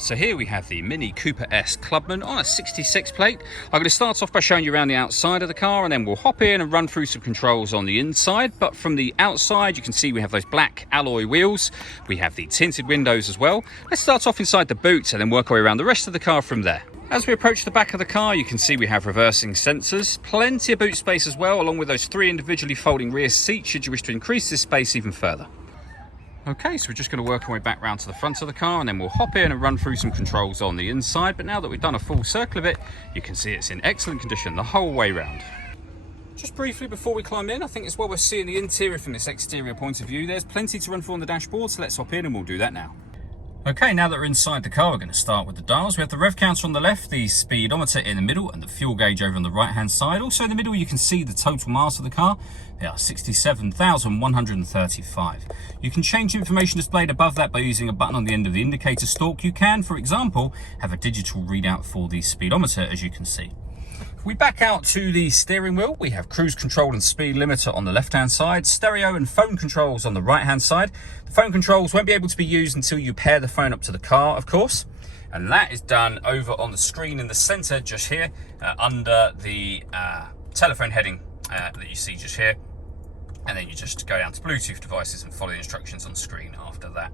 So here we have the Mini Cooper S Clubman on a 66 plate. I'm going to start off by showing you around the outside of the car, and then we'll hop in and run through some controls on the inside. But from the outside, you can see we have those black alloy wheels. We have the tinted windows as well. Let's start off inside the boot and then work our way around the rest of the car from there. As we approach the back of the car, you can see we have reversing sensors, plenty of boot space as well, along with those 3 individually folding rear seats should you wish to increase this space even further. Okay, so we're just going to work our way back round to the front of the car, and then we'll hop in and run through some controls on the inside. But now that we've done a full circle of it, you can see it's in excellent condition the whole way round. Just briefly before we climb in, I think it's well worth seeing the interior from this exterior point of view. There's plenty to run through on the dashboard, so let's hop in and we'll do that now. Okay, now that we're inside the car, we're going to start with the dials. We have the rev counter on the left, the speedometer in the middle, and the fuel gauge over on the right hand side. Also in the middle, you can see the total miles of the car. They are 67,135. You can change information displayed above that by using a button on the end of the indicator stalk. You can, for example, have a digital readout for the speedometer, as you can see. If we back out to the steering wheel, we have cruise control and speed limiter on the left-hand side, stereo and phone controls on the right-hand side. The phone controls won't be able to be used until you pair the phone up to the car, of course. And that is done over on the screen in the center, just here, under the telephone heading that you see just here. And then you just go down to Bluetooth devices and follow the instructions on screen after that.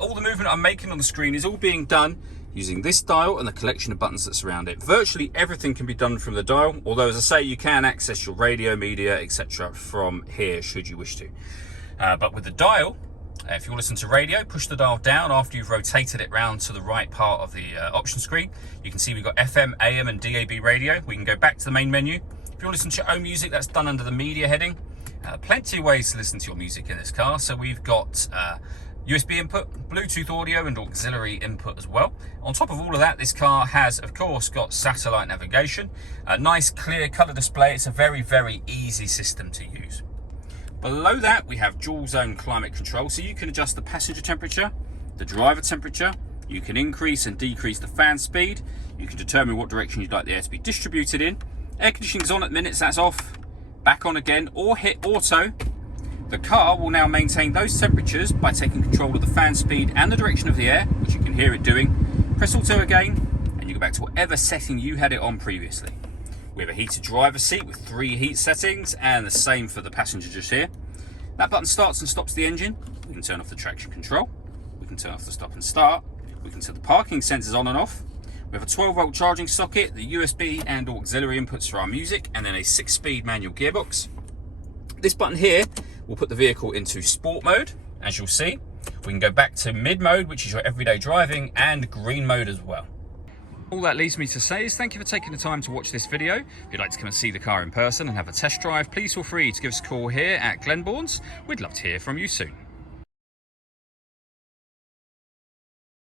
All the movement I'm making on the screen is all being done using this dial and the collection of buttons that surround it. Virtually everything can be done from the dial, although as I say, you can access your radio, media, etc. from here should you wish to. But with the dial, if you listen to radio, push the dial down after you've rotated it round to the right part of the option screen. You can see we've got FM, AM and DAB radio. We can go back to the main menu. If you want to listen to your own music, that's done under the media heading. Plenty of ways to listen to your music in this car. So we've got USB input, Bluetooth audio and auxiliary input as well. On top of all of that, this car has, of course, got satellite navigation. A nice clear colour display. It's a very, very easy system to use. Below that, we have dual zone climate control. So you can adjust the passenger temperature, the driver temperature. You can increase and decrease the fan speed. You can determine what direction you'd like the air to be distributed in. Air conditioning's on at minutes, that's off. Back on again, or hit auto. The car will now maintain those temperatures by taking control of the fan speed and the direction of the air, which you can hear it doing. Press auto again, and you go back to whatever setting you had it on previously. We have a heated driver's seat with 3 heat settings, and the same for the passenger just here. That button starts and stops the engine. We can turn off the traction control. We can turn off the stop and start. We can turn the parking sensors on and off. We have a 12-volt charging socket, the USB and auxiliary inputs for our music, and then a 6-speed manual gearbox. This button here will put the vehicle into sport mode, as you'll see. We can go back to mid mode, which is your everyday driving, and green mode as well. All that leaves me to say is thank you for taking the time to watch this video. If you'd like to come and see the car in person and have a test drive, please feel free to give us a call here at Glenbourne's. We'd love to hear from you soon.